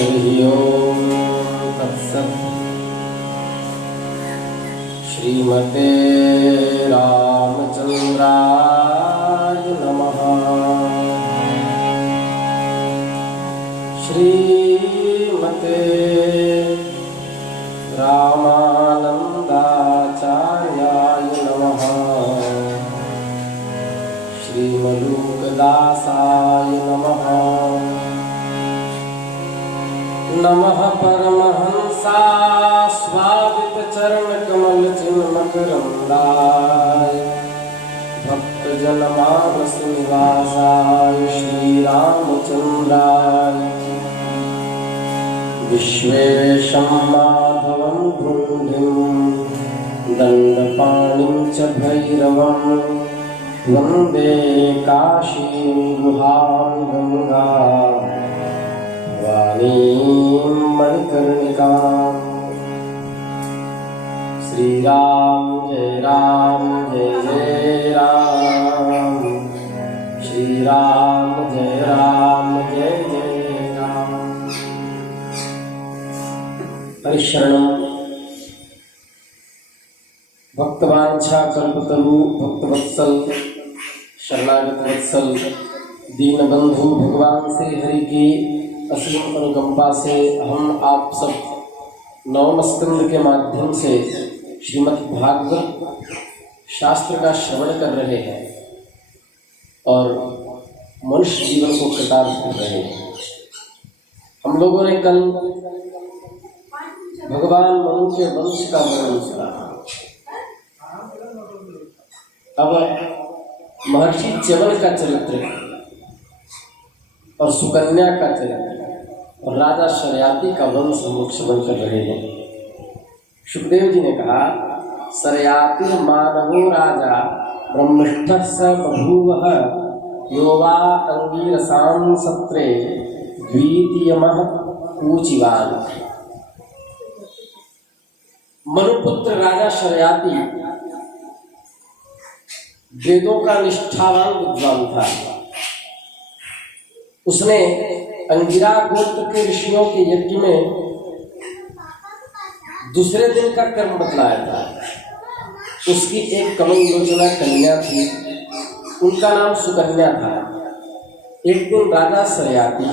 हरि ओम तत्सत्। श्रीमते रामचंद्राय नमः। श्रीमते रामानंदाचार्याय नमः। श्रीमद्रूपदासाय नमः। नमः परमहंसाय स्वादित चरण कमल चिन्मकरंदाय भक्तजनमानस निवासाय श्री रामचंद्राय। विश्वेशं माधवं धुंधिं दंडपाणिं च भैरवं वंदे काशीं गुहां गंगा वाणीं मणिकर्णिकाम्। श्री राम जय जय राम। श्री राम जय जय राम। परिशरणं भक्तवांछा कल्पतरु भक्तवत्सल शरणागत वत्सल दीनबंधु भगवान श्री हरि की असीम अनुकंपा से हम आप सब नवम स्कंद के माध्यम से श्रीमद् भागवत शास्त्र का श्रवण कर रहे हैं और मनुष्य जीवन को कृतार्थ कर रहे हैं। हम लोगों ने कल भगवान मनु के वंश का वर्णन सुना। अब महर्षि च्यवन का चरित्र और सुकन्या का चरित्र और राजा शरयाती का वंश हम लोग श्रवण कर रहे हैं। सुखदेव जी ने कहा, शरयाति मानवो राजा ब्रह्मष्ठः स बभूवः योवा अंगीरसां सत्रे द्वितीयमः कूचिवान। मनुपुत्र राजा शरयाती वेदों का निष्ठावान विद्वान था। उसने अंगिरा गोत्र के ऋषियों के यज्ञ में दूसरे दिन का कर्म बतलाया था। उसकी एक कमल लोचना कन्या थी, उनका नाम सुकन्या था। एक दिन राजा शरयाती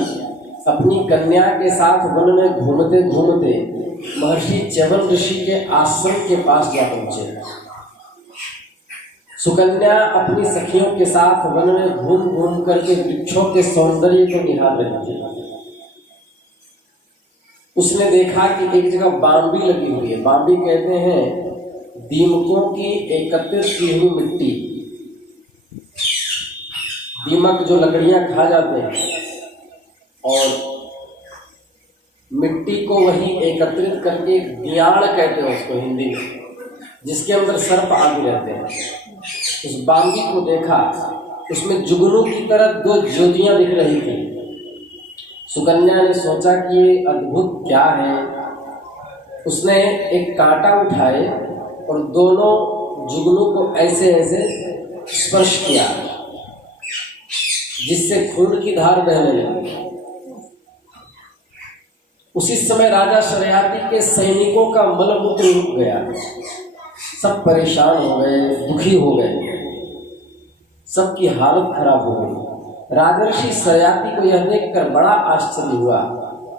अपनी कन्या के साथ वन में घूमते घूमते महर्षि च्यवन ऋषि के आश्रम के पास जा पहुंचे। सुकन्या अपनी सखियों के साथ वन में घूम घूम करके वृक्षों के सौंदर्य को निहार रही थी। उसने देखा कि एक जगह बांबी लगी हुई है। बांबी कहते हैं दीमकों की एकत्रित की हुई मिट्टी। दीमक जो लकड़ियां खा जाते हैं और मिट्टी को वही एकत्रित करके दियाड़ कहते हैं उसको हिंदी में, जिसके अंदर सर्प आदि रहते हैं। उस बांबी को देखा, उसमें जुगनू की तरह दो ज्योतियां दिख रही थी। सुकन्या ने सोचा कि ये अद्भुत क्या है। उसने एक कांटा उठाए और दोनों जुगनू को ऐसे ऐसे स्पर्श किया, जिससे खून की धार बहने लगी। उसी समय राजा शरयाती के सैनिकों का मलमूत्र रुक गया। सब परेशान हो गए, दुखी हो गए, सबकी हालत खराब हो गई। राजर्षि शरयाती को यह देखकर बड़ा आश्चर्य हुआ।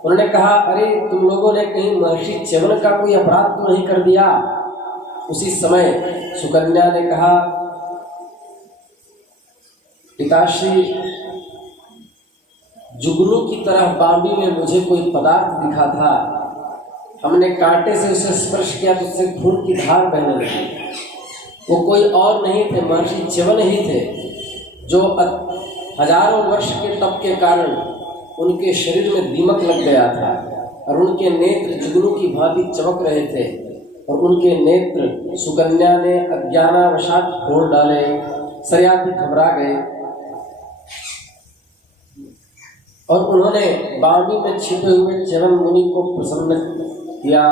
उन्होंने कहा, अरे तुम लोगों ने कहीं महर्षि च्यवन का कोई अपराध तो नहीं कर दिया? उसी समय सुकन्या ने कहा, पिताश्री, जुगनू की तरह बांबी में मुझे कोई पदार्थ दिखा था। हमने कांटे से उसे स्पर्श किया तो उससे खून की धार बहने लगी। वो कोई और नहीं थे, महर्षि च्यवन ही थे, जो हजारों वर्ष के तप के कारण उनके शरीर में दीमक लग गया था और उनके नेत्र जुगनू की भांति चमक रहे थे और उनके नेत्र सुकन्या ने अज्ञानावशात फोड़ डाले। शरयाती घबरा गए और उन्होंने बांबी में छिपे हुए च्यवन मुनि को प्रसन्न किया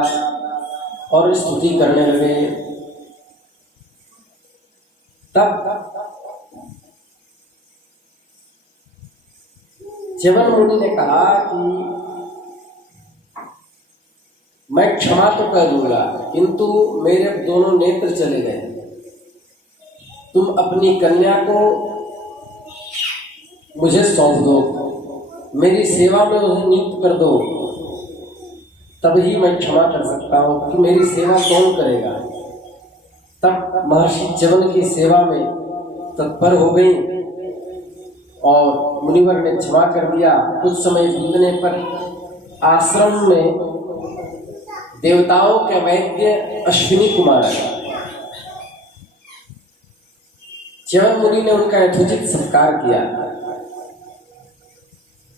और स्तुति करने लगे। तब च्यवन मुनि ने कहा कि मैं क्षमा तो कर दूंगा, किंतु मेरे दोनों नेत्र चले गए। तुम अपनी कन्या को मुझे सौंप दो, मेरी सेवा में उन्हें नियुक्त कर दो, तभी मैं क्षमा कर सकता हूँ कि मेरी सेवा कौन करेगा। तब महर्षि च्यवन की सेवा में तत्पर हो गई और मुनिवर ने क्षमा कर दिया। कुछ समय बीतने पर आश्रम में देवताओं के वैद्य अश्विनी कुमार आए। च्यवन मुनि ने उनका यथोचित सत्कार किया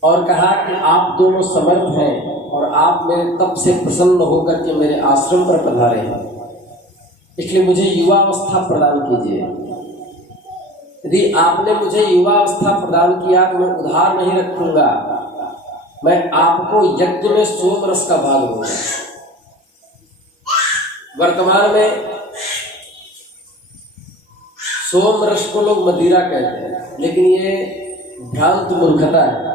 और कहा कि आप दोनों समर्थ हैं और आप मेरे तप से प्रसन्न होकर के मेरे आश्रम पर पधारे हैं, इसलिए मुझे युवावस्था प्रदान कीजिए। यदि आपने मुझे युवावस्था प्रदान किया तो मैं उधार नहीं रखूंगा, मैं आपको यज्ञ में सोम रस का भाग दूंगा। वर्तमान में सोम रस को लोग मदिरा कहते हैं, लेकिन ये भ्रांत मूर्खता है।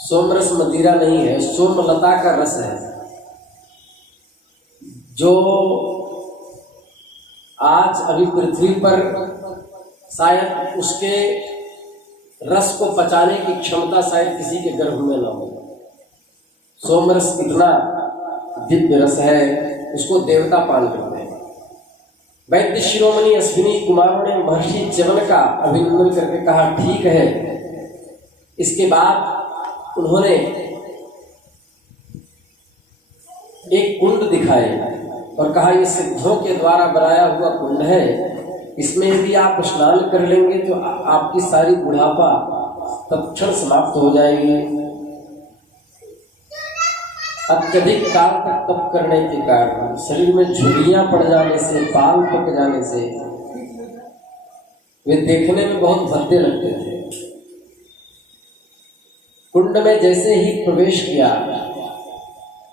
सोम रस मदिरा नहीं है, सोमलता का रस है, जो आज अभी पृथ्वी पर शायद उसके रस को पचाने की क्षमता शायद किसी के गर्भ में न हो। सोम रस इतना दिव्य रस है, उसको देवता पान करते हैं। वैद्य शिरोमणि अश्विनी कुमारों ने महर्षि च्यवन का अभिनंदन करके कहा ठीक है। इसके बाद उन्होंने एक कुंड दिखाए और कहा यह सिद्धों के द्वारा बनाया हुआ कुंड है, इसमें यदि आप स्नान कर लेंगे तो आपकी सारी बुढ़ापा तत्क्षण समाप्त हो जाएगी। अत्यधिक काल तक तप करने के कारण शरीर में झुर्रियां पड़ जाने से, बाल पक जाने से वे देखने में बहुत भद्दे लगते थे। कुंड में जैसे ही प्रवेश किया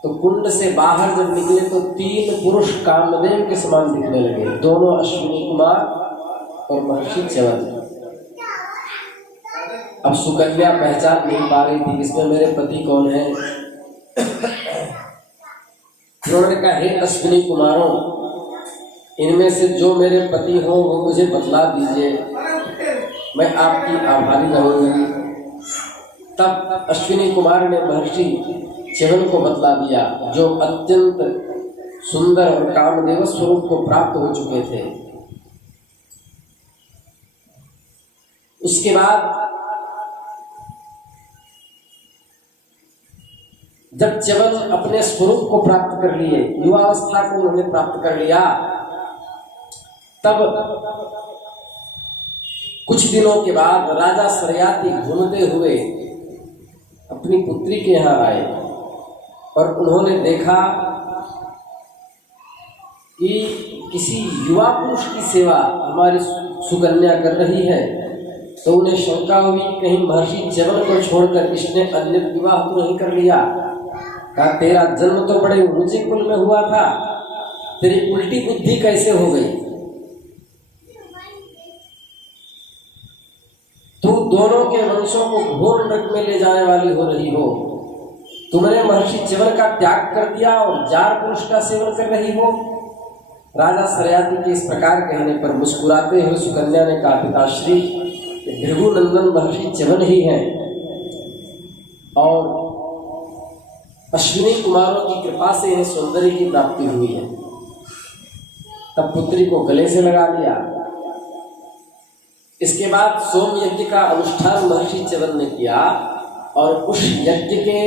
तो कुंड से बाहर जब निकले तो 3 पुरुष कामदेव के समान दिखने लगे, दोनों अश्विनी कुमार और महर्षि च्यवन। अब सुकन्या पहचान नहीं पा रही थी इसमें मेरे पति कौन है। उन्होंने कहा हे अश्विनी कुमारों, इनमें से जो मेरे पति हो वो मुझे बतला दीजिए, मैं आपकी आभारी रहूंगी। तब अश्विनी कुमार ने महर्षि च्यवन को बतला दिया, जो अत्यंत सुंदर और कामदेव स्वरूप को प्राप्त हो चुके थे। उसके बाद जब च्यवन अपने स्वरूप को प्राप्त कर लिए, युवावस्था को उन्होंने प्राप्त कर लिया, तब कुछ दिनों के बाद राजा सरयाति घूमते हुए अपनी पुत्री के यहाँ आए और उन्होंने देखा कि किसी युवा पुरुष की सेवा हमारी सुकन्या कर रही है। तो उन्हें शंका हुई कहीं महर्षि च्यवन को छोड़कर इसने अन्य विवाह तो नहीं कर लिया। कहा तेरा जन्म तो बड़े ऊंचे कुल में हुआ था, तेरी उल्टी बुद्धि कैसे हो गई? तू दोनों के वंशों को घोर नरक में ले जाने वाली हो रही हो। तुमने महर्षि च्यवन का त्याग कर दिया और जार पुरुष का सेवन कर रही हो। राजा सरयाति के इस प्रकार कहने पर मुस्कुराते हुए सुकन्या ने कहा पिताश्री, भृगुनंदन महर्षि च्यवन ही हैं और अश्विनी कुमारों की कृपा से इन्हें सौंदर्य की प्राप्ति हुई है। तब पुत्री को गले से लगा लिया। इसके बाद सोम यज्ञ का अनुष्ठान महर्षि च्यवन ने किया और उस यज्ञ के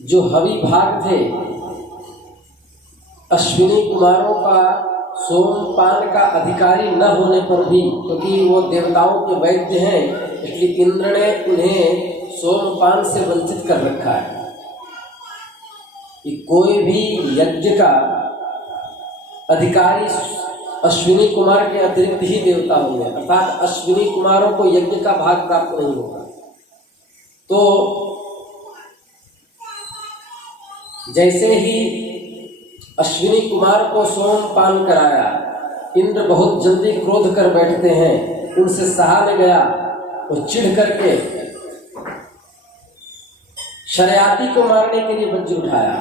जो हवि भाग थे, अश्विनी कुमारों का सोमपान का अधिकारी न होने पर भी, क्योंकि वो देवताओं के वैद्य हैं, इसलिए इंद्र ने उन्हें सोमपान से वंचित कर रखा है कि कोई भी यज्ञ का अधिकारी अश्विनी कुमार के अतिरिक्त ही देवता होंगे, अर्थात अश्विनी कुमारों को यज्ञ का भाग प्राप्त नहीं होगा। तो जैसे ही अश्विनी कुमार को सोमपान कराया, इंद्र बहुत जल्दी क्रोध कर बैठते हैं, उनसे सहा न गया तो चिढ़ करके शरयाती को मारने के लिए वज्र उठाया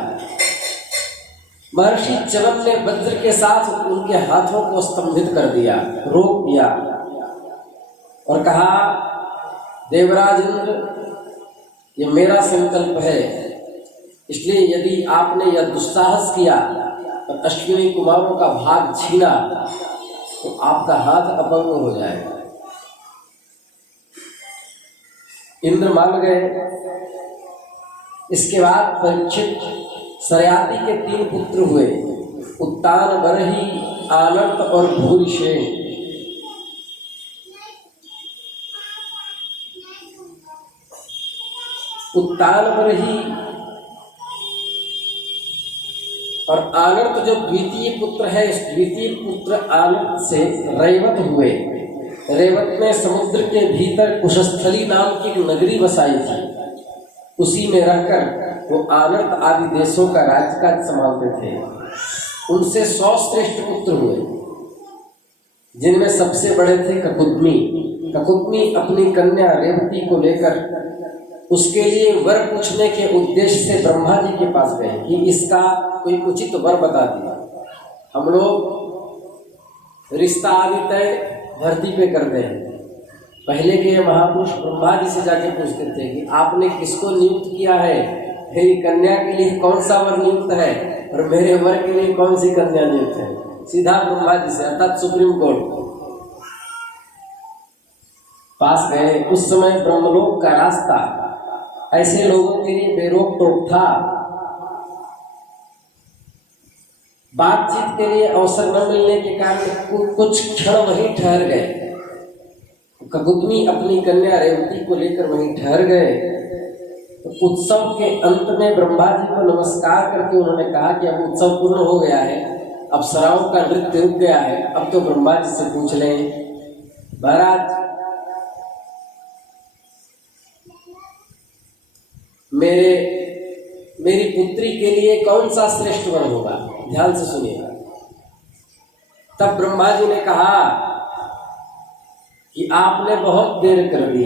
महर्षि च्यवन ने वज्र के साथ उनके हाथों को स्तंभित कर दिया, रोक दिया और कहा, देवराज इंद्र, ये मेरा संकल्प है, इसलिए यदि आपने यह दुस्साहस किया और अश्विनी कुमारों का भाग छीना तो आपका हाथ अपंग हो जाएगा। इंद्र मान गए। इसके बाद परीक्षित सरयाति के 3 पुत्र हुए, उत्तान, बरही, आनर्त और भूरिश्रेण। उत्तान, बरही और आनर्त जो द्वितीय पुत्र है, इस द्वितीय पुत्र आनर्त से रैवत हुए। रैवत में समुद्र के भीतर कुशस्थली नाम की एक नगरी बसाई थी। उसी में रहकर वो आनर्त आदि देशों का राज्यकाज संभालते थे। उनसे 100 श्रेष्ठ पुत्र हुए, जिनमें सबसे बड़े थे ककुत्मी। ककुत्मी अपनी कन्या रेवती को लेकर उसके लिए वर पूछने के उद्देश्य से ब्रह्मा जी के पास गए कि इसका कोई उचित वर बता दिया। हम लोग रिश्ता आदि तय धरती पे करते हैं। पहले के महापुरुष ब्रह्मा जी से जाके पूछते थे कि आपने किसको नियुक्त किया है, मेरी कन्या के लिए कौन सा वर नियुक्त है और मेरे वर के लिए कौन सी कन्या नियुक्त है। सीधा ब्रह्मा जी से, अर्थात सुप्रीम कोर्ट पास गए। उस समय ब्रह्मलोक का रास्ता ऐसे लोगों के लिए बेरोक टोक था। बातचीत के लिए अवसर न मिलने के कारण कुछ क्षण वहीं ठहर गए। ककुत्मी अपनी कन्या रेवती को लेकर वहीं ठहर गए। तो उत्सव के अंत में ब्रह्मा जी को नमस्कार करके उन्होंने कहा कि अब उत्सव पूर्ण हो गया है, अब सराओं का नृत्य रुक गया है, अब तो ब्रह्मा जी से पूछ लें, महाराज मेरी पुत्री के लिए कौन सा श्रेष्ठ वर होगा। ध्यान से सुनिएगा। तब ब्रह्मा जी ने कहा कि आपने बहुत देर कर दी।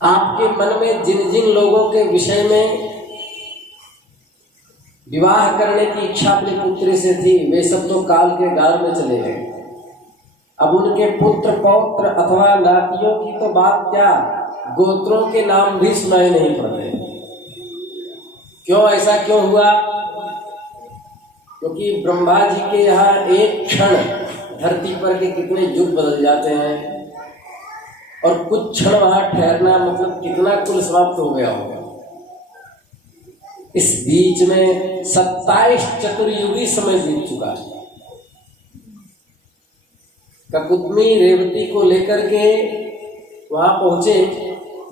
आपके मन में जिन जिन लोगों के विषय में विवाह करने की इच्छा अपनी पुत्री से थी, वे सब तो काल के गाल में चले गए। अब उनके पुत्र पौत्र अथवा नातियों की तो बात क्या, गोत्रों के नाम भी सुनाई नहीं पड़ते। क्यों, ऐसा क्यों हुआ? क्योंकि ब्रह्मा जी के यहाँ एक क्षण धरती पर के कितने युग बदल जाते हैं और कुछ क्षण वहां ठहरना मतलब कितना कुल समाप्त हो गया होगा। इस बीच में 27 चतुर्युगी समय बीत चुका है। ककुत्मी रेवती को लेकर के वहां पहुंचे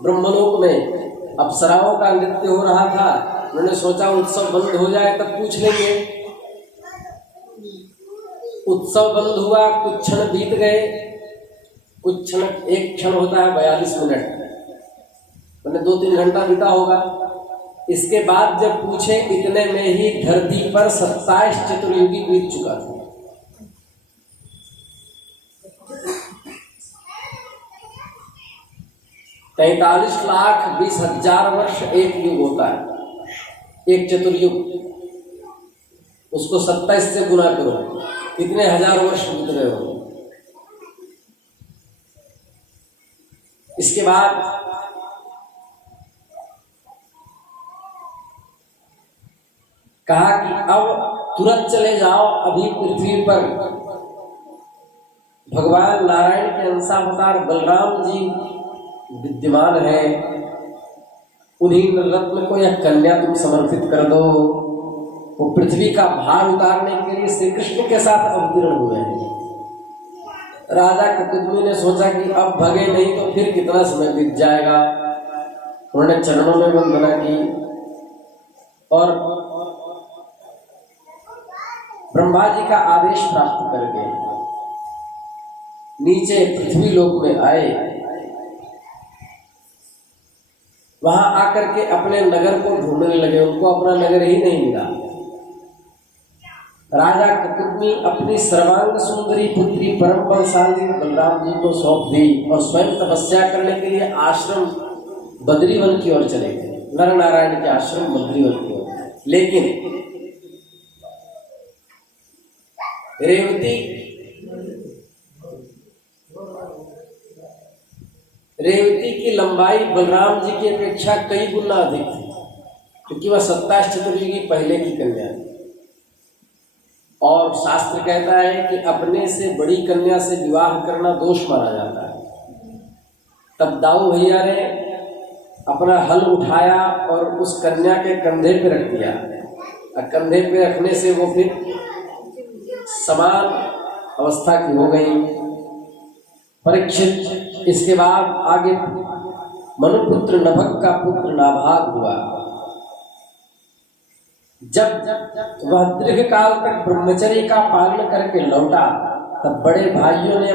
ब्रह्मलोक में। अप्सराओं का नृत्य हो रहा था। उन्होंने सोचा उत्सव बंद हो जाए तब पूछ लेंगे। उत्सव बंद हुआ, कुछ क्षण बीत गए। कुछ क्षण, एक क्षण होता है 42 मिनट, मैंने 2-3 घंटा बीता होगा। इसके बाद जब पूछे, इतने में ही धरती पर 27 चतुर्युगी बीत चुका था। तैंतालीस 43,20,000 वर्ष एक युग होता है, एक चतुर्युग। उसको 27 से गुना करो, कितने हजार वर्ष बीत गए हो। इसके बाद कहा कि अब तुरंत चले जाओ, अभी पृथ्वी पर भगवान नारायण के अंशावतार बलराम जी विद्यमान है। उन्हीं रत्न को यह कन्या तुम समर्पित कर दो। वो पृथ्वी का भार उतारने के लिए श्री कृष्ण के साथ अवतीर्ण हुए हैं। राजा ककुत्मी ने सोचा कि अब भगे नहीं तो फिर कितना समय बीत जाएगा। उन्होंने चरणों में वंदना की और ब्रह्मा जी का आदेश प्राप्त करके नीचे पृथ्वी लोक में आए। वहां आकर के अपने नगर को ढूंढने लगे। उनको अपना नगर ही नहीं मिला। राजा ककुत्मी अपनी सर्वांग सुंदरी पुत्री परम बलशाली बलराम जी को सौंप दी और स्वयं तपस्या करने के लिए आश्रम बद्रीवन की ओर चले गए। नर नारायण के आश्रम बद्रीवन की ओर। लेकिन रेवती की लंबाई बलराम जी की अपेक्षा कई गुना अधिक थी, क्योंकि वह 27 चतुर्युगी की पहले की कन्या थी। और शास्त्र कहता है कि अपने से बड़ी कन्या से विवाह करना दोष माना जाता है। तब दाऊ भैया ने अपना हल उठाया और उस कन्या के कंधे पे रख दिया, और कंधे पे रखने से वो फिर समान अवस्था की हो गई। परीक्षित इसके बाद आगे मनुपुत्र नभग का पुत्र नाभाग हुआ। जब वह दीर्घ काल तक ब्रह्मचर्य का पालन करके लौटा, तब बड़े भाइयों ने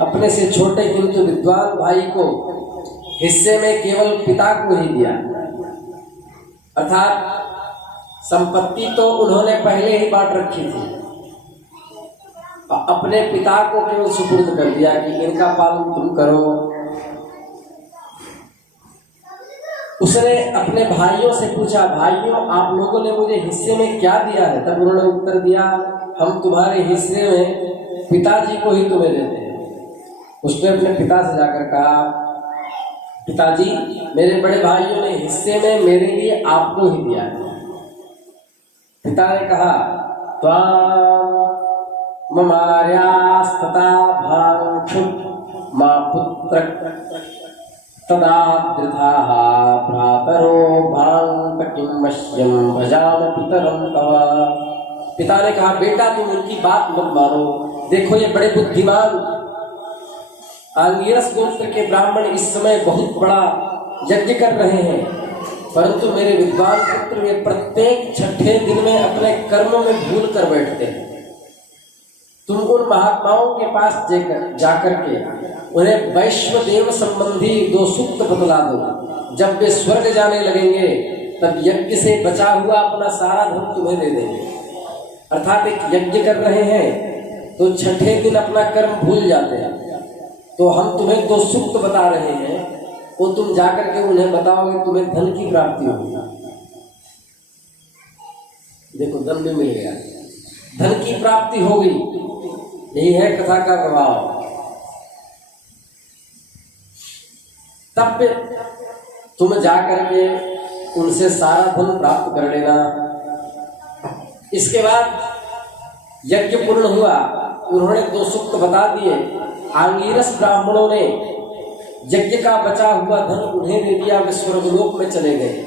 अपने से छोटे किंतु विद्वान भाई को हिस्से में केवल पिता को ही दिया, अर्थात संपत्ति तो उन्होंने पहले ही बांट रखी थी, अपने पिता को केवल सुपुर्द कर दिया कि इनका पालन तुम करो। उसने अपने भाइयों से पूछा, भाइयों आप लोगों ने मुझे हिस्से में क्या दिया है? तब उन्होंने उत्तर दिया, हम तुम्हारे हिस्से में पिताजी को ही तुम्हें देते हैं। उसने अपने पिता से जाकर कहा, पिताजी मेरे बड़े भाइयों ने हिस्से में मेरे लिए आपको ही दिया है। पिता ने कहा, ममार्यास्तथा भांक्षुत् मा पुत्र तदा दृधाः भ्रातरो भांत किमश्यं भजाम पितरं तव। पिता ने कहा, बेटा तुम उनकी बात मत मानो, देखो ये बड़े बुद्धिमान आंगिरस गोत्र के ब्राह्मण इस समय बहुत बड़ा यज्ञ कर रहे हैं, परंतु मेरे विद्वान पुत्र वे प्रत्येक छठे दिन में अपने कर्मों में भूल कर बैठते हैं। तुम उन महात्माओं के पास जाकर के उन्हें वैश्वदेव संबंधी 2 सूक्त बतला दो। जब वे स्वर्ग जाने लगेंगे तब यज्ञ से बचा हुआ अपना सारा धन तुम्हें दे देंगे। अर्थात एक यज्ञ कर रहे हैं तो छठे दिन अपना कर्म भूल जाते हैं, तो हम तुम्हें 2 सूक्त बता रहे हैं, वो तुम जाकर के उन्हें बताओगे, तुम्हें धन की प्राप्ति होगी। देखो धन भी मिल गया, धन की प्राप्ति होगी। यही है कथा का प्रभाव। तब तुम जाकर के उनसे सारा धन प्राप्त कर लेना। इसके बाद यज्ञ पूर्ण हुआ, उन्होंने 2 सूक्त बता दिए। आंगिरस ब्राह्मणों ने यज्ञ का बचा हुआ धन उन्हें दे दिया, वे स्वर्गलोक में चले गए।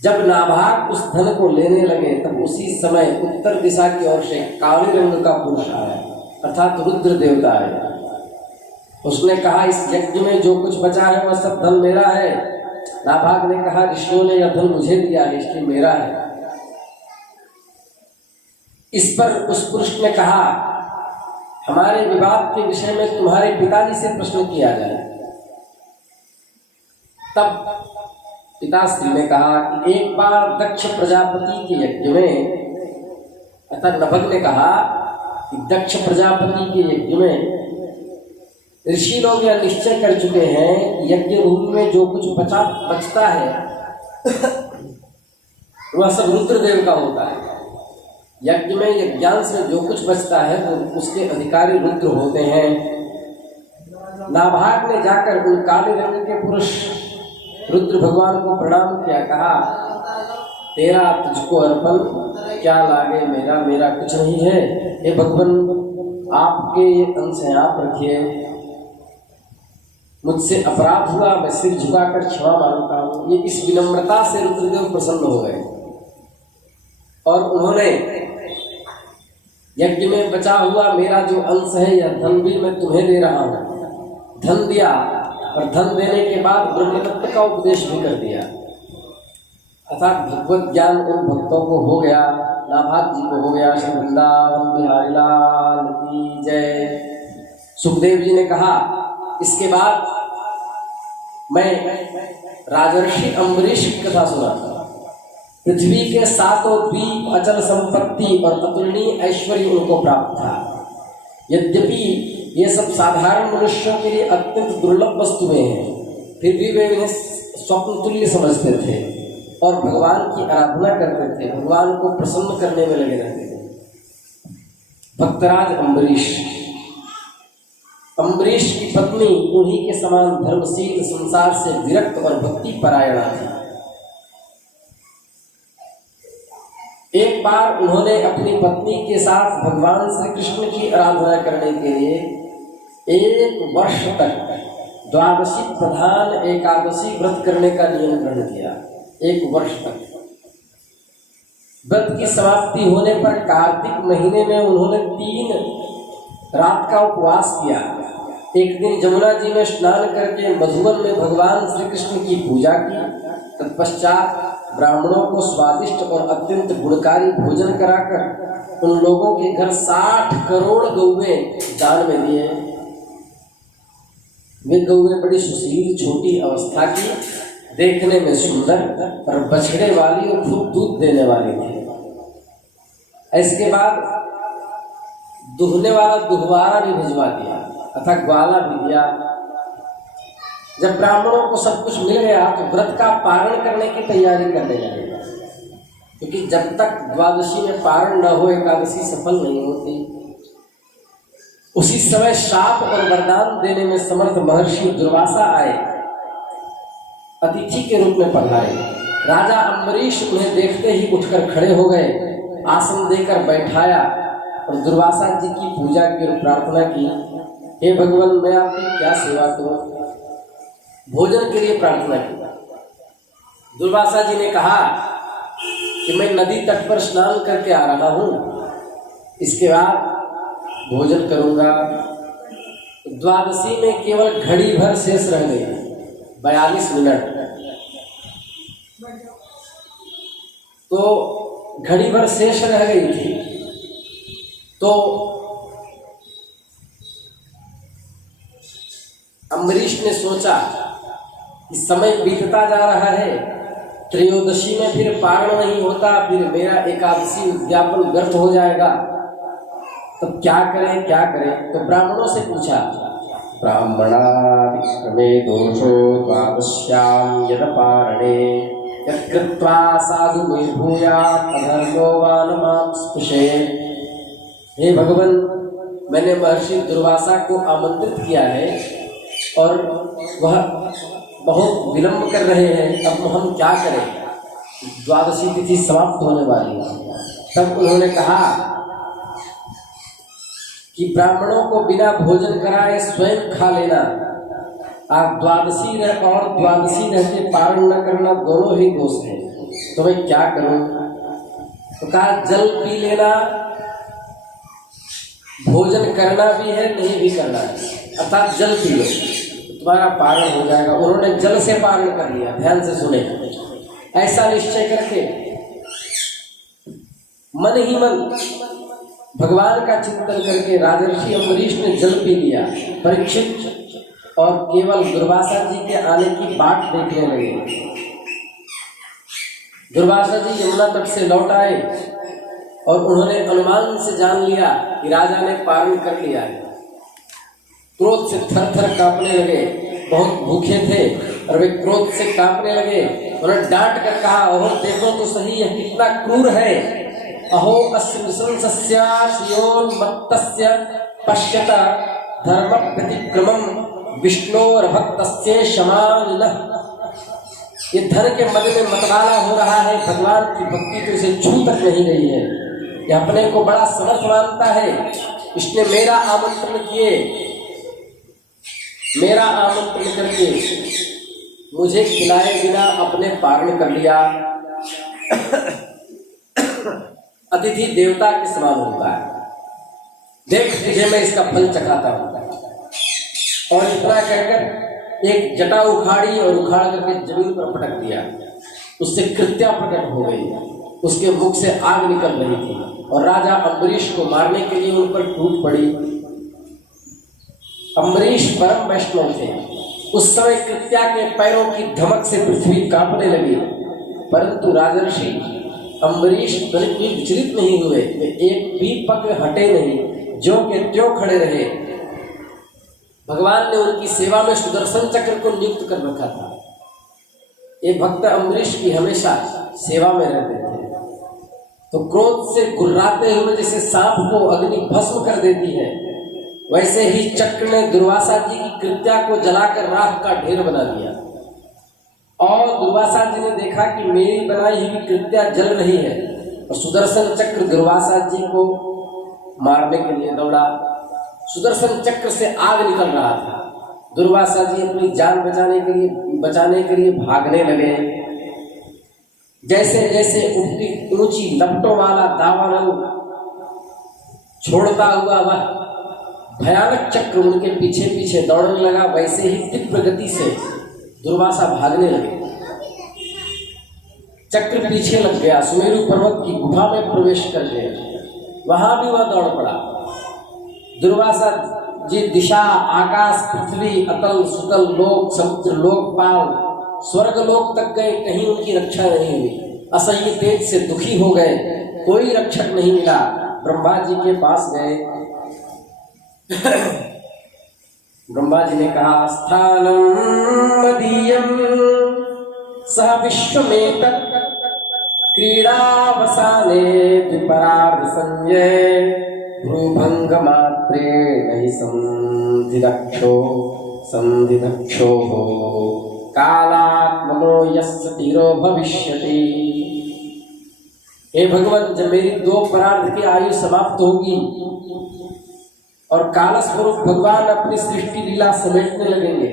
जब नाभाग उस धन को लेने लगे तब उसी समय उत्तर दिशा की ओर से काले रंग का पुरुष आया, अर्थात रुद्र देवता आया। उसने कहा, इस यज्ञ में जो कुछ बचा है वह सब धन मेरा है। नाभाग ने कहा, ऋषियों ने यह धन मुझे दिया है, इसलिए मेरा है। इस पर उस पुरुष ने कहा, हमारे विवाद के विषय में तुम्हारे पिताजी से प्रश्न किया जाए। तब पिताश्री ने कहा कि एक बार दक्ष प्रजापति के यज्ञ में, अर्थात नभग ने कहा कि दक्ष प्रजापति के यज्ञ में ऋषि लोग यह निश्चय कर चुके हैं कि यज्ञ भूमि में जो कुछ बचता है वह सब रुद्रदेव का होता है। यज्ञ में यज्ञांश में जो कुछ बचता है वो उसके अधिकारी रुद्र होते हैं। नाभाग ने जाकर उन काले रंग के पुरुष रुद्र भगवान को प्रणाम किया, कहा, तेरा तुझको अर्पण, क्या लागे मेरा, मेरा कुछ नहीं है। हे भगवान, आपके ये अंश हैं, आप रखिए। मुझसे अपराध हुआ, मैं सिर झुकाकर क्षमा मांगता हूँ। ये इस विनम्रता से रुद्रदेव प्रसन्न हो गए और उन्होंने यज्ञ में बचा हुआ मेरा जो अंश है यह धन भी मैं तुम्हें दे रहा हूँ, धन दिया। और धन देने के बाद ब्रह्म तत्व का उपदेश भी कर दिया, अर्थात भगवत ज्ञान उन भक्तों को हो गया, नाभाग जी को हो गया। श्री वृंदावन बिहारी लाल की जय। सुखदेव जी ने कहा, इसके बाद मैं राजर्षि अम्बरीश की कथा सुना। पृथ्वी के 7 द्वीप, अचल संपत्ति और अतुलनीय ऐश्वर्य उनको प्राप्त था। यद्यपि ये सब साधारण मनुष्यों के लिए अत्यंत दुर्लभ वस्तुएं हैं, फिर भी वे इन्हें स्वप्न तुल्य समझते थे। और भगवान की आराधना करते थे, भगवान को प्रसन्न करने में लगे रहते थे। भक्तराज अम्बरीश की पत्नी उन्हीं के समान धर्मशील, संसार से विरक्त और भक्ति परायणा थी। एक बार उन्होंने अपनी पत्नी के साथ भगवान श्री कृष्ण की आराधना करने के लिए 1 वर्ष तक द्वादशी प्रधान एकादशी व्रत करने का नियम ग्रहण किया। 1 वर्ष तक व्रत की समाप्ति होने पर कार्तिक महीने में उन्होंने 3 रात का उपवास किया। एक दिन जमुना जी में स्नान करके मधुवन में भगवान श्री कृष्ण की पूजा की। तत्पश्चात ब्राह्मणों को स्वादिष्ट और अत्यंत गुणकारी भोजन कराकर उन लोगों के घर 60 करोड़ गौवे दान में दिए। वे गौवे बड़ी सुशील, छोटी अवस्था की, देखने में सुंदर और बछड़े वाली और खूब दूध देने वाली थी। इसके बाद दुहने वाला दुहवारा भी भिजवा दिया तथा ग्वाला भी दिया। जब ब्राह्मणों को सब कुछ मिल गया तो व्रत का पारण करने की तैयारी करने लगे, क्योंकि जब तक द्वादशी में पारण न हो एकादशी सफल नहीं होती। उसी समय शाप और वरदान देने में समर्थ महर्षि दुर्वासा आए, अतिथि के रूप में पधारे। राजा अम्बरीश उन्हें देखते ही उठकर खड़े हो गए, आसन देकर बैठाया और दुर्वासा जी की पूजा की और प्रार्थना की, हे भगवान, मैं आपकी क्या सेवा करूं? भोजन के लिए प्रार्थना की। दुर्वासा जी ने कहा कि मैं नदी तट पर स्नान करके आ रहा हूं, इसके बाद भोजन करूंगा। द्वादशी में केवल घड़ी भर शेष रह गई, 42 मिनट। तो घड़ी भर शेष रह गई थी, तो अम्बरीश ने सोचा कि समय बीतता जा रहा है, त्रयोदशी में फिर पारण नहीं होता, फिर मेरा एकादशी उद्यापन व्यर्थ हो जाएगा, तब क्या करें? तो ब्राह्मणों से पूछा, ब्राह्मणादिक्रमे दोषो द्वादश्यां यदपारणे यत्कृत्वा साधु निर्भूयात् अधर्मो वा न मां स्पृशेत्। हे भगवान, मैंने महर्षि दुर्वासा को आमंत्रित किया है और वह बहुत विलंब कर रहे हैं, अब हम क्या करें? द्वादशी तिथि समाप्त होने वाली है। तब उन्होंने कहा कि ब्राह्मणों को बिना भोजन कराए स्वयं खा लेना, आप द्वादशी रहते पारण न करना दोनों ही दोष है, तो मैं क्या करूं? तो कहा, जल पी लेना, भोजन करना भी है, नहीं भी करना है, अर्थात जल पी लो, तुम्हारा पारण हो जाएगा। उन्होंने जल से पारण कर लिया। ध्यान से सुने, ऐसा निश्चय करके मन ही मन भगवान का चिंतन करके राजर्षि अम्बरीश ने जल पी लिया। परीक्षित और केवल दुर्वासा जी के आने की बाट देखने लगे। दुर्वासा जी यमुना तट से लौट आए और उन्होंने अनुमान से जान लिया कि राजा ने पारण कर लिया है। क्रोध से थर थर कांपने लगे, बहुत भूखे थे और वे क्रोध से कांपने लगे। उन्होंने डांट कर कहा, ओहो देखो तो सही, यह कितना क्रूर है। अहो अस्य नृशंसस्य श्रियोन्मत्तस्य पश्यत धर्म प्रतिक्रमं विष्णोर्भक्तस्य क्षमानिनः। ये धन के मद में मतवाला हो रहा है, भगवान की भक्ति तो इसे छू तक नहीं गई है। ये अपने को बड़ा समर्थ मानता है। इसने मेरा आमंत्रण करके मुझे खिलाए बिना अपने पारण कर लिया। अतिथि देवता के समान होता है, देख तुझे मैं इसका फल चखाता हूँ। और इतना कहकर एक जटा उखाड़ी और उखाड़ करके जमीन पर पटक दिया। उससे कृत्या प्रकट हो गई, उसके मुख से आग निकल रही थी और राजा अम्बरीश को मारने के लिए उन पर टूट पड़ी। अम्बरीश परम वैष्णव थे। उस समय कृत्या के पैरों की धमक से पृथ्वी कांपने लगी, परंतु राजर्षि अम्बरीश बिल्कुल विचलित नहीं हुए। वे एक भी पग हटे नहीं, ज्यों के त्यों खड़े रहे। भगवान ने उनकी सेवा में सुदर्शन चक्र को नियुक्त कर रखा था। ये भक्त अम्बरीश की हमेशा सेवा में रहते थे। तो क्रोध से गुर्राते हुए जैसे सांप को अग्नि भस्म कर देती है, वैसे ही चक्र ने दुर्वासा जी की कृत्या को जलाकर राख का ढेर बना दिया। और दुर्वासा जी ने देखा कि मेरी बनाई हुई कृत्या जल रही है, और सुदर्शन चक्र दुर्वासा जी को मारने के लिए दौड़ा। सुदर्शन चक्र से आग निकल रहा था। दुर्वासा जी अपनी जान बचाने के लिए भागने लगे। जैसे जैसे ऊंची लपटों वाला दावानल छोड़ता हुआ वह भयानक चक्र उनके पीछे पीछे दौड़ने लगा, वैसे ही तीव्र गति से दुर्वासा भागने लगे। चक्र पीछे लग गया, सुमेरु पर्वत की गुफा में प्रवेश कर गया। वहां भी वह दौड़ पड़ा। दुर्वासा जी दिशा, आकाश, पृथ्वी, अतल सुतल लोक, समुद्र लोकपाल, स्वर्ग लोक तक गए, कहीं उनकी रक्षा नहीं हुई। असह्य तेज से दुखी हो गए, कोई रक्षक नहीं मिला। ब्रह्मा जी के पास गए। ब्रह्मा जी ने कहा, स्थानम मदीयम सह विश्वमेतत् क्रीड़ावसाने विपरार्ध संजय भ्रूभंग मात्रे नहीं संधिदक्षो हो कालात्मनो यस्य तीरो भविष्यति। हे भगवान, जब मेरी 2 परार्ध की आयु समाप्त होगी और काल स्वरूप भगवान अपनी सृष्टि लीला समेटने लगेंगे,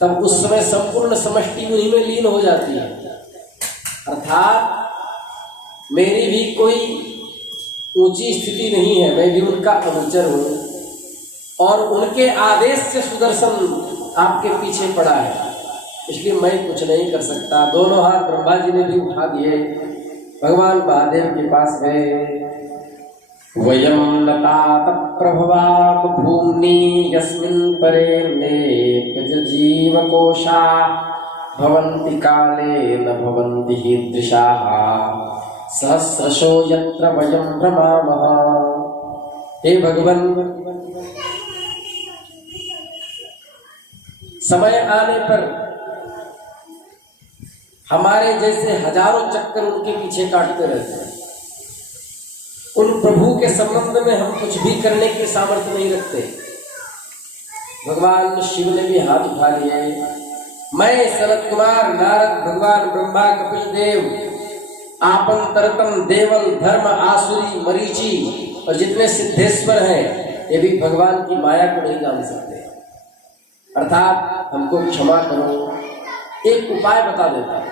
तब उस समय संपूर्ण समष्टि उन्हीं में लीन हो जाती है। अर्थात मेरी भी कोई ऊंची स्थिति नहीं है, मैं भी उनका अनुचर हूं और उनके आदेश से सुदर्शन आपके पीछे पड़ा है, इसलिए मैं कुछ नहीं कर सकता। दोनों हाथ ब्रह्मा जी ने भी उठा दिए। भगवान महादेव के पास गए। वयम नतात प्रभवाम भूमि यस्मिन् परे नेपज जीवकोशा भवन्ति काले न भवन्ति हीदृशाः सहस्रशो यत्र वयं भ्रमामः। हे भगवान, समय आने पर हमारे जैसे हजारों चक्कर उनके पीछे काटते रहते हैं। उन प्रभु के संबंध में हम कुछ भी करने की सामर्थ्य नहीं रखते। भगवान शिव ने भी हाथ उठा लिए। मैं सनत कुमार, नारद, भगवान ब्रह्मा, कपिल देव, आपन तरतम, देवल, धर्म, आसुरी, मरीचि और जितने सिद्धेश्वर हैं, ये भी भगवान की माया को नहीं जान सकते। अर्थात हमको क्षमा करो। एक उपाय बता देता हूं।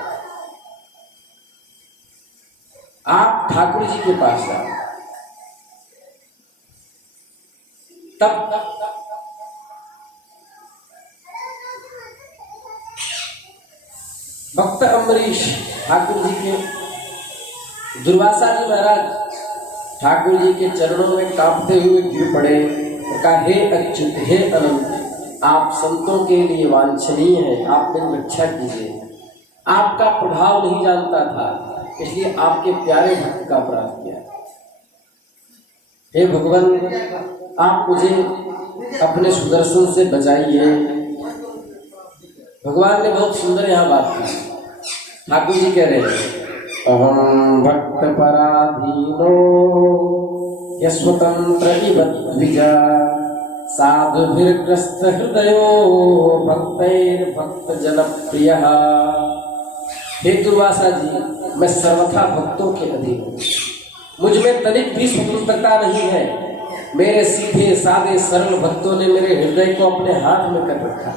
आप ठाकुर जी के पास जाओ, तब भक्त अम्बरीश ठाकुर जी के, दुर्वासा जी महाराज ठाकुर जी के चरणों में कांपते हुए गिर पड़े और कहा, हे अच्युत, हे अनंत, आप संतों के लिए वांछनीय है, आप मेरी रक्षा कीजिए। आपका प्रभाव नहीं जानता था, इसलिए आपके प्यारे भक्त का अपराध किया। हे भगवान, आप मुझे अपने सुदर्शन से बचाइए। भगवान ने बहुत सुंदर यहाँ बात की। ठाकुर जी कह रहे हैं, अहम भक्त पराधीनो यस्वतंत्र इव द्विजा साधुभिर्ग्रस्त हृदयो भक्तैर्भक्त जनप्रियः। हे दुर्वासा जी, मैं सर्वथा भक्तों के अधीन हूँ। मुझ में तनिक भी स्वतंत्रता नहीं है। मेरे सीधे साधे सरल भक्तों ने मेरे हृदय को अपने हाथ में कर रखा।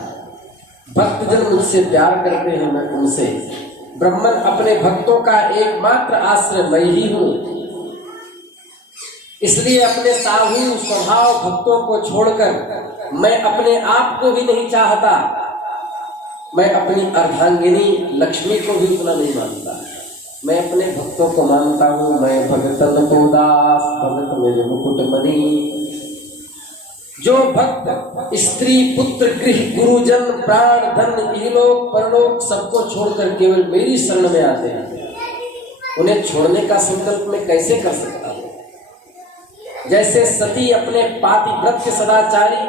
भक्तजन मुझसे प्यार करते हैं, मैं उनसे। ब्रह्मन अपने भक्तों का एकमात्र आश्रय मैं ही हूँ, इसलिए अपने साहू स्वभाव भक्तों को छोड़कर मैं अपने आप को भी नहीं चाहता। मैं अपनी अर्धांगिनी लक्ष्मी को भी उतना नहीं मानता। मैं अपने भक्तों को मानता हूँ। मैं भगतन को दास, भगत मेरे मुकुटमणि। जो भक्त स्त्री, पुत्र, गृह, गुरुजन, प्राण, धन, इहलोक परलोक सबको छोड़कर केवल मेरी शरण में आते हैं, उन्हें छोड़ने का संकल्प मैं कैसे कर सकता हूँ? जैसे सती अपने पातिव्रत्य सदाचारी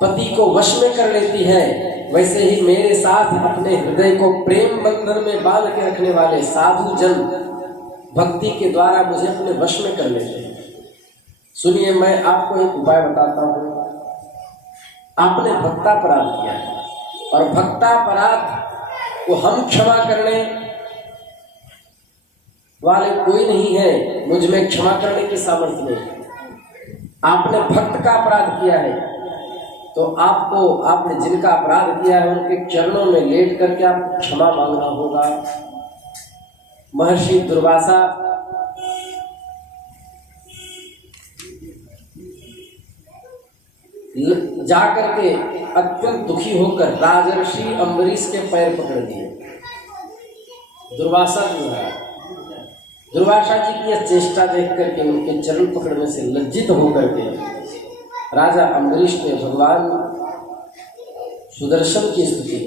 पति को वश में कर लेती है, वैसे ही मेरे साथ अपने हृदय को प्रेम बंधन में बांध के रखने वाले साधु जन भक्ति के द्वारा मुझे अपने वश में कर लेते हैं। सुनिए, मैं आपको एक उपाय बताता हूँ। आपने भक्तापराध किया है और भक्तापराध को हम क्षमा करने वाले कोई नहीं है, मुझ में क्षमा करने की सामर्थ्य नहीं है। आपने भक्त का अपराध किया है तो आपने जिनका अपराध किया है उनके चरणों में लेट करके आपको क्षमा मांगना होगा। महर्षि दुर्वासा जाकर के अत्यंत दुखी होकर राजर्षि अम्बरीश के पैर पकड़ दिए। दुर्वासा जी की यह चेष्टा देख करके उनके चरण पकड़ने से लज्जित होकर के राजा अम्बरीश ने भगवान सुदर्शन की स्तुति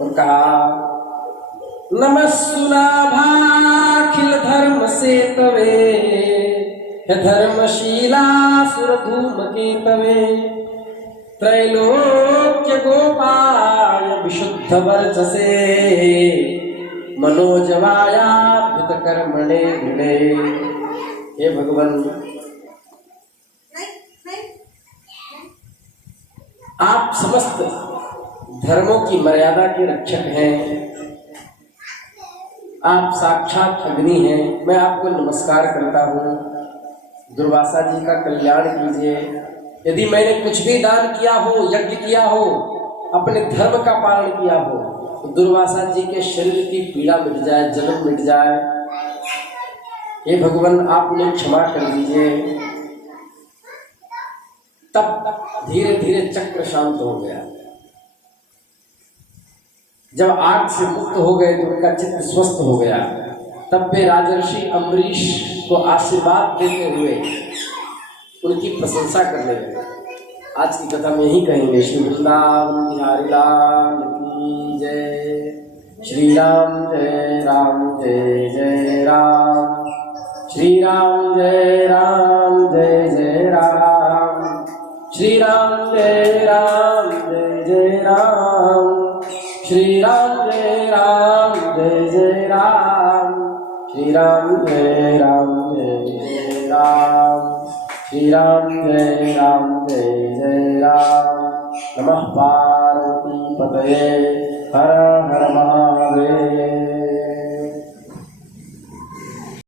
और कहा, नमस्सुनाभाखिल धर्म से तवे धर्मशीला सुर धूम के तवे त्रैलोक्य गोपाय विशुद्ध वर्चसे मनोजवायाद्भुत कर्मणे गुणे। हे भगवान, आप समस्त धर्मों की मर्यादा के रक्षक हैं। आप साक्षात अग्नि हैं। मैं आपको नमस्कार करता हूँ। दुर्वासा जी का कल्याण कीजिए। यदि मैंने कुछ भी दान किया हो, यज्ञ किया हो, अपने धर्म का पालन किया हो, तो दुर्वासा जी के शरीर की पीड़ा मिट जाए, जलन मिट जाए। हे भगवान, आप उन्हें क्षमा कर दीजिए। तब धीरे धीरे चक्र शांत हो गया। जब आग से मुक्त हो गए तो उनका चित्त स्वस्थ हो गया। तब वे राजर्षि अम्बरीश को आशीर्वाद देते हुए उनकी प्रशंसा करने लगे। आज की कथा में यही कहेंगे। श्री वृंदावन बिहारी लाल की जय। श्री राम जय राम जय जय राम। श्री राम जय राम जय जय राम। श्री राम जय राम जय जय राम। श्री राम जय राम जय जय राम। श्री राम जय राम जय जय राम। श्री राम जय राम जय जय राम। नमः पार्वती पतये हर हर महादेव।